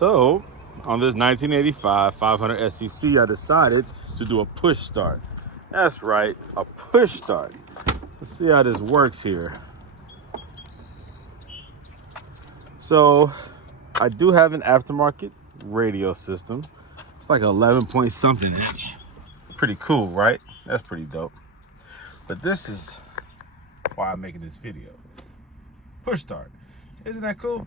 So on this 1985 500 SEC, I decided to do a push start. That's right, a push start. Let's see how this works here. So I do have an aftermarket radio system. It's like 11 point something inch. Pretty cool, right? That's pretty dope. But this is why I'm making this video. Push start. Isn't that cool?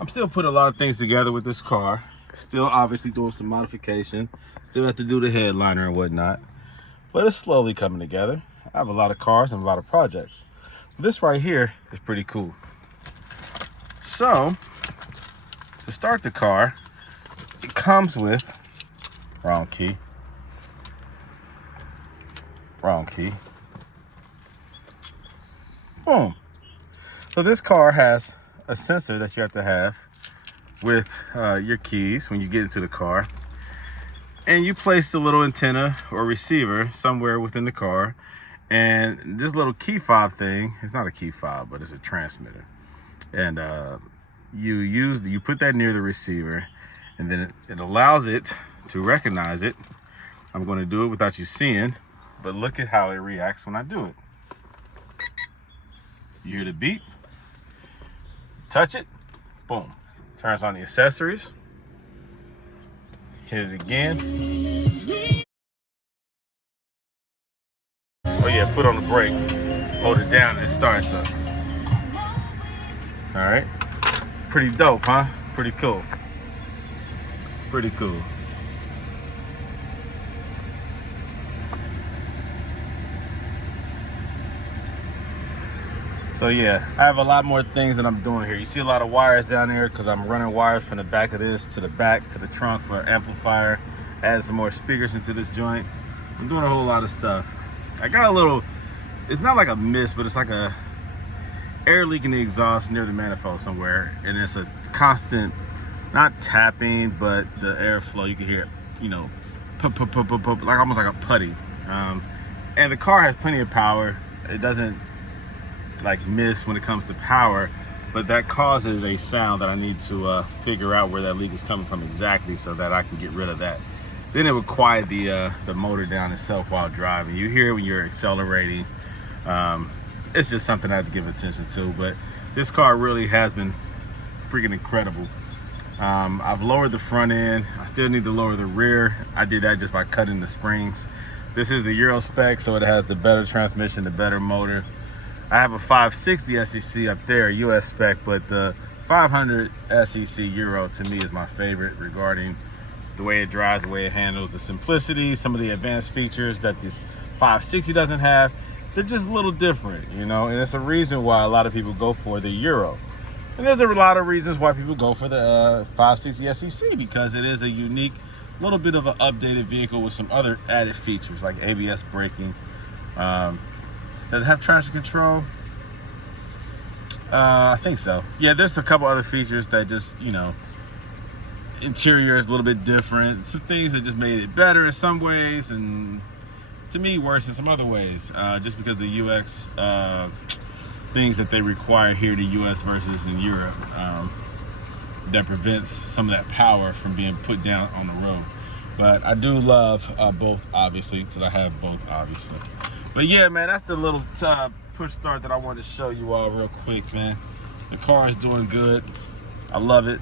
I'm still putting a lot of things together with this car. Still obviously doing some modification. Still have to do the headliner and whatnot. But it's slowly coming together. I have a lot of cars and a lot of projects. This right here is pretty cool. So, to start the car, it comes with, wrong key. Boom. So this car has a sensor that you have to have with your keys when you get into the car, and you place the little antenna or receiver somewhere within the car, and this little key fob thing, it's not a key fob, but it's a transmitter, and you put that near the receiver, and then it allows it to recognize it. I'm going to do it without you seeing, but look at how it reacts when I do it. You hear the beep, touch it, boom, turns on the accessories, hit it again. Oh yeah, foot on the brake, hold it down and it starts up. All right, pretty dope, huh? Pretty cool. Pretty cool. So yeah, I have a lot more things that I'm doing here. You see a lot of wires down there because I'm running wires from the back of this to the back to the trunk for an amplifier, adding some more speakers into this joint. I'm doing a whole lot of stuff. I got a little, it's not like a mist, but it's like a air leak in the exhaust near the manifold somewhere. And it's a constant, not tapping, but the airflow, you can hear it, you know, like almost like a putty. And the car has plenty of power. It doesn't like miss when it comes to power, but that causes a sound that I need to figure out where that leak is coming from exactly so that I can get rid of that. Then it would quiet the motor down itself while driving. You hear it when you're accelerating. It's just something I have to give attention to, but this car really has been freaking incredible. I've lowered the front end. I still need to lower the rear. I did that just by cutting the springs. This is the Euro-spec, so it has the better transmission, the better motor. I have a 560 SEC up there, US spec, but the 500 SEC Euro to me is my favorite regarding the way it drives, the way it handles, the simplicity, some of the advanced features that this 560 doesn't have. They're just a little different, you know, and it's a reason why a lot of people go for the Euro. And there's a lot of reasons why people go for the 560 SEC, because it is a unique, little bit of an updated vehicle with some other added features like ABS braking. Does it have traction control? I think so. Yeah, there's a couple other features that just, you know, interior is a little bit different. Some things that just made it better in some ways, and to me worse in some other ways. Just because the UX things that they require here in the US versus in Europe, that prevents some of that power from being put down on the road. But I do love both, obviously, because I have both, obviously. But yeah, man, that's the little push start that I wanted to show you all real quick, man. The car is doing good. I love it.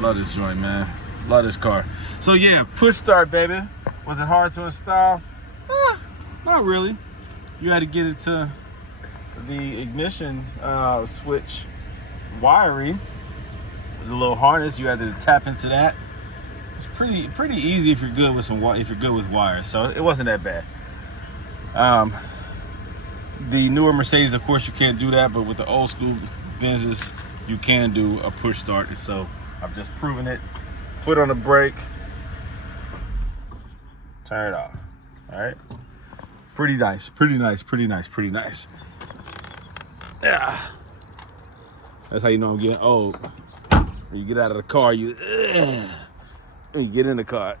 Love this joint, man. Love this car. So yeah, push start, baby. Was it hard to install? Not really. You had to get it to the ignition switch wiring. The little harness, you had to tap into that. It's pretty easy if you're good with wires, so it wasn't that bad. The newer Mercedes, of course, you can't do that, but with the old school Benzes, you can do a push start. And so I've just proven it. Foot on the brake, turn it off. All right, pretty nice. Yeah, that's how you know I'm getting old. When you get out of the car, you get in the car.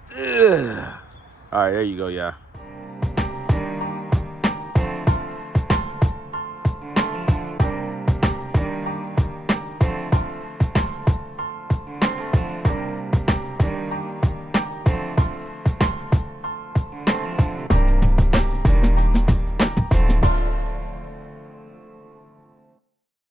All right, there you go, yeah.